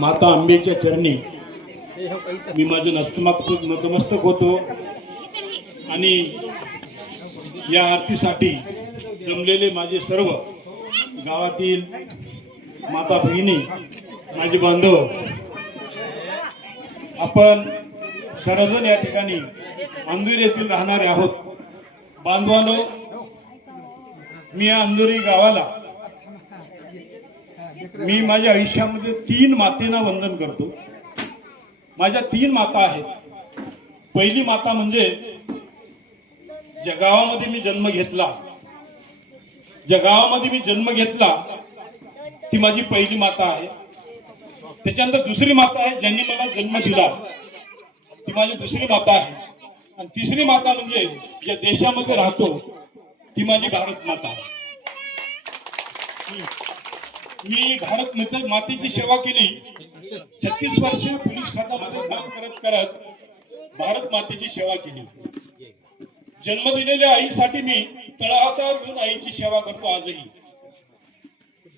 माता आंबेच्या चरणी. मी माझे नस्तमस्तक नतमस्तक होतो. आणि या आरतीसाठी जमलेले माझे सर्व गावातील माता भगिनी माझे बांधव आपण सर्वजण या ठिकाणी अंधुरी येथील राहणारे आहोत. बांधवानो मी या अंधुरी गावाला मी माझ्या आयुष्यामध्ये तीन मातेना वंदन करतो. माझ्या तीन माता आहेत. पहिली माता म्हणजे ज्या गावामध्ये मी जन्म घेतला ज्या गावामध्ये मी जन्म घेतला ती माझी पहिली माता आहे. त्याच्यानंतर दुसरी माता आहे ज्यांनी मला जन्म दिला. ती माझी दुसरी माता आहे. आणि तिसरी माता म्हणजे ज्या देशामध्ये राहतो ती माझी भारत माता आहे. मी भारत मित्र मातेची सेवा केली. छत्तीस वर्ष पोलीस खात्यामध्ये काम करत करत भारत मातेची सेवा केली. जन्म दिलेल्या आईसाठी मी तळहातावर घेऊन आईची सेवा करतो आजही.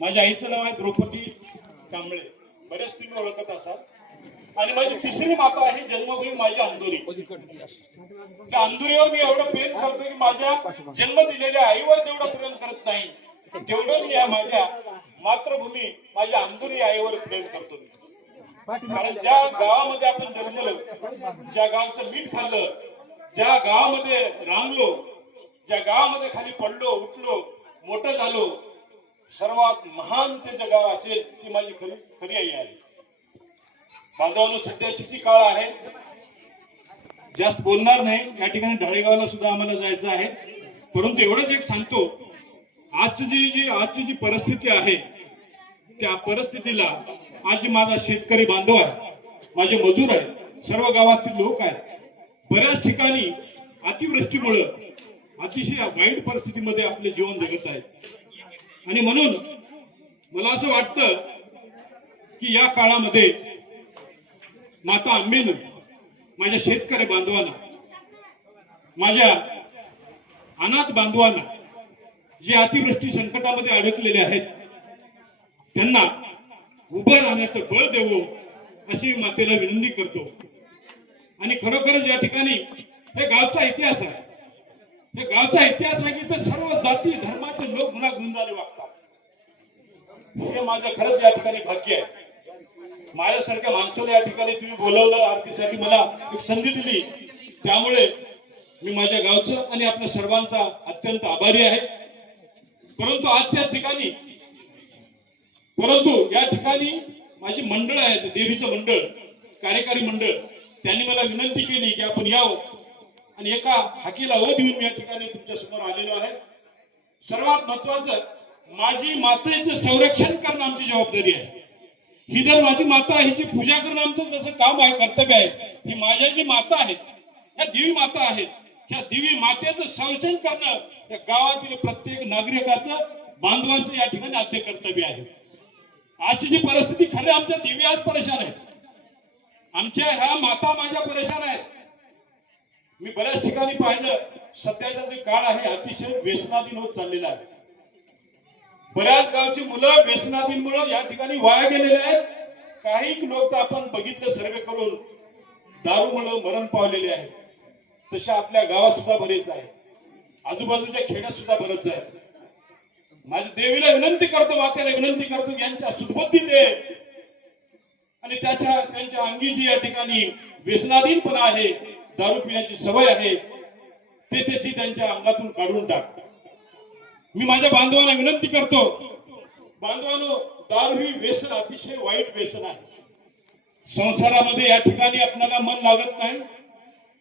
माझ्या आईचं नाव आहे द्रौपदी कांबळे. बरेच तुम्ही ओळखत असाल. आणि माझी तिसरी माता आहे जन्मभूमी माझी अंधुरी. त्या अंधुरीवर मी एवढं प्रेम करतो की माझ्या जन्म दिलेल्या आईवर तेवढं प्रेम करत नाही. तेवढं मी या माझ्या मातृभूमी माझ्या अंधुरी आईवर प्रेम करतो मी. कारण ज्या गावामध्ये आपण जन्मलो ज्या गावचं मीठ खाल्लं ज्या गावामध्ये रांगलो ज्या गावामध्ये खाली पडलो उठलो मोठं झालो सर्वात महान ते जे गाव असेल ती माझी खरी खरी आई आहे. बांधवांनो सध्याची काळ आहे. जास्त बोलणार नाही. या ठिकाणी ढाळेगावला सुद्धा आम्हाला जायचं आहे. परंतु एवढंच एक सांगतो आजची जी जी आजची जी परिस्थिती आहे त्या परिस्थितीला आज माझा शेतकरी बांधव आहे माझे मजूर आहे सर्व गावातील लोक आहेत बऱ्याच ठिकाणी अतिवृष्टीमुळं अतिशय वाईट परिस्थितीमध्ये आपले जीवन जगत आहे आणि म्हणून मला असं वाटतं की या काळामध्ये माता आंबेनं माझ्या शेतकरी बांधवांना माझ्या अनाथ बांधवांना जे अतिवृष्टी संकटामध्ये अडकलेले आहेत त्यांना उभं राहण्याचं बळ देवो अशी मी मातेला विनंती करतो. आणि खरोखरच या ठिकाणी हे गावचा इतिहास आहे. हे गावचा इतिहास आहे की सर्व जाती धर्माचे लोक गुन्हा गुंजाले वागतात. हे माझं खरंच या ठिकाणी भाग्य आहे. माझ्यासारख्या माणसाला या ठिकाणी तुम्ही बोलवलं आरतीसाठी मला एक संधी दिली. त्यामुळे मी माझ्या गावचं आणि आपल्या सर्वांचा अत्यंत आभारी आहे. परंतु आजच्या ठिकाणी परंतु या ठिकाणी माझी मंडळ आहेत देवीचं मंडळ कार्यकारी मंडळ त्यांनी मला विनंती केली की आपण यावं. आणि एका हाकीला ओ देऊन या ठिकाणी तुमच्यासमोर आलेलो आहे. सर्वात महत्वाचं माझी मातेचं संरक्षण करणं आमची जबाबदारी आहे. ही जर माझी माता आहे हिची पूजा करणं आमचं जसं काम आहे कर्तव्य आहे ही माझ्या जी माता आहेत ह्या देवी माता आहेत ह्या देवी मातेचं संरक्षण करणं या गावातील प्रत्येक नागरिकाचं बांधवांचं या ठिकाणी आद्य कर्तव्य आहे. आजची जी परिस्थिती खरे आमच्या देवी आज परेशान आहे. आमच्या ह्या माता माझ्या परेशान आहेत मी बऱ्याच ठिकाणी पाहिलं सध्याचा जे काळ आहे अतिशय व्यसनाधीन होत चाललेला आहे. बऱ्याच गावची मुलं व्यसनाधीनमुळे या ठिकाणी वाया गेलेले आहेत. काही लोक तर आपण बघितलं सर्वे करून दारूमुळे मरण पावलेले आहेत. तशा आपल्या गावात सुद्धा बरेच आहेत. आजूबाजूच्या खेड्यात सुद्धा बरेच आहेत. माझ्या देवीला विनंती करतो मातेला विनंती करतो यांच्या सुदबुद्धी दे आणि त्याच्या त्यांच्या अंगी जी या ठिकाणी व्यसनाधीनपणा आहे दारू पिण्याची सवय आहे ते त्याची त्यांच्या अंगातून काढून टाक. मी माझ्या बांधवांना विनंती करतो बांधवानो दारू ही व्यसन अतिशय वाईट व्यसन आहे. संसारामध्ये या ठिकाणी आपल्याला मन लागत नाही.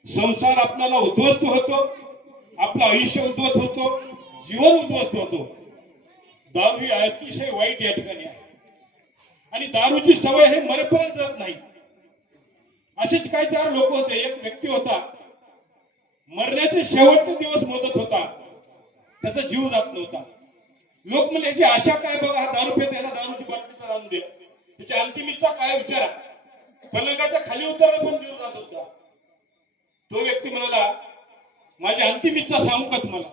संसार आपल्याला उद्ध्वस्त होतो. आपलं आयुष्य उद्ध्वस्त होतो. जीवन उद्ध्वस्त होतो. दारू ही अतिशय वाईट या ठिकाणी आहे. आणि दारूची सवय हे मरेपर्यंत जात नाही. असेच काही चार लोक होते. एक व्यक्ती होता. मरण्याचे शेवटचे दिवस मोजत होता. त्याचा जीव जात नव्हता. लोक म्हणजे याची आशा काय बघा? हा दारू पेत याला दारूची बाटली तर आणून दे. त्याच्या अंतिम इच्छा काय? विचारा. पलंगाच्या खाली उतरला पण जीव जात होता. तो व्यक्ती म्हणाला माझी अंतिम इच्छा सांगू का तुम्हाला?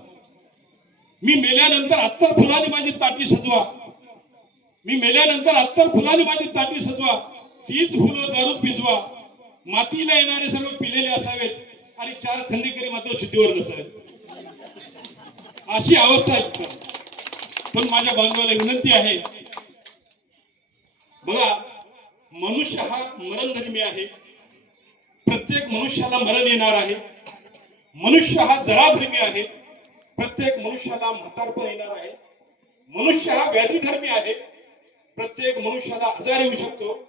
मी मेल्यानंतर अत्तर फुलाने माझी ताटी सजवा. मी मेल्यानंतर अत्तर फुलाने माझी ताटी सजवा. तीच फुलं दारू भिजवा. मातीला येणारे सर्व पिलेले असावेत आणि चार खंडेकरी मात्र शुद्धीवर नसावेत. अशी अवस्था आहे पण माझ्या बांधवाला विनंती आहे बघा मनुष्य हा मरणधर्मी आहे. प्रत्येक मनुष्याला मरण येणार आहे. मनुष्य हा जराधर्मी आहे. प्रत्येक मनुष्याला म्हातारपण येणार आहे. मनुष्य हा व्याधीधर्मी आहे. प्रत्येक मनुष्याला आजार येऊ शकतो.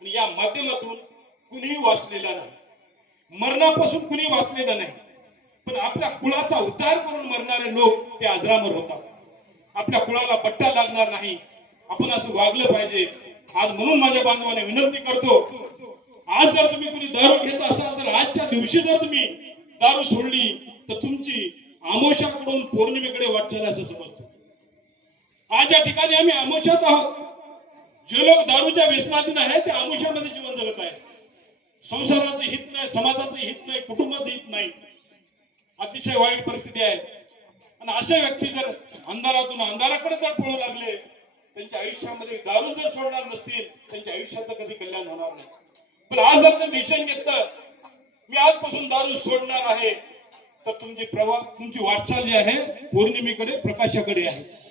आणि या माध्यमातून कुणीही वाचलेला नाही. मरणापासून कुणी वाचलेला नाही. पण आपल्या कुळाचा उद्धार करून मरणारे लोक ते आजरामर होतात. आपल्या कुळाला बट्टा लागणार नाही. आपण असं वागलं पाहिजे. आज म्हणून माझ्या बांधवाने विनंती करतो आज जर तुम्ही कुणी दारू घेत असाल तर आजच्या दिवशी जर तुम्ही दारू सोडली तर तुमची आमोशाकडून पौर्णिमेकडे वाटचाल असं समजतो. आज या ठिकाणी आम्ही आमोशात आहोत जे लोक दारूच्या व्यसनातून आहे ते आमोशामध्ये जीवन जगत आहे संसाराचं हित नाही समाजाचं हित नाही कुटुंबाचं हित नाही. अतिशय वाईट परिस्थिती आहे. आणि असे व्यक्ती जर अंधारातून अंधाराकडे जर पळू लागले त्यांच्या आयुष्यामध्ये दारू जर सोडणार नसतील त्यांच्या आयुष्याचं कधी कल्याण होणार नाही. पण आज जर ते डिसिजन घेतलं. मी आजपासून दारू सोडणार आहे. तर तुमची प्रवाह तुमची वाटचाल जी आहे. पौर्णिमेकडे प्रकाशाकडे आहे.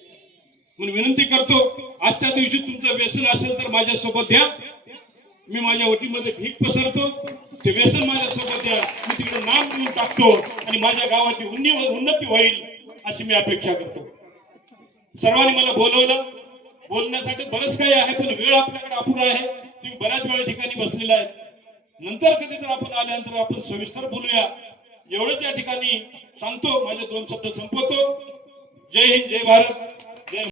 म्हणून विनंती करतो आजच्या दिवशी तुमचं व्यसन असेल तर माझ्यासोबत द्या मी माझ्या वटीमध्ये भीक पसरतो. ते व्यसन माझ्यासोबत द्या मी तिकडे नाम देऊन टाकतो आणि माझ्या गावाची उन्नी- उन्नती होईल अशी मी अपेक्षा करतो. सर्वांनी मला बोलवलं. बोलण्यासाठी बरंच काही आहे पण वेळ आपल्याकडे अपुरा आहे. तुम्ही बऱ्याच वेळा ठिकाणी बसलेला आहे नंतर कधी तर आपण आल्यानंतर आपण सविस्तर बोलूया. एवढंच या ठिकाणी सांगतो. माझे दोन शब्द संपवतो. जय हिंद जय भारत.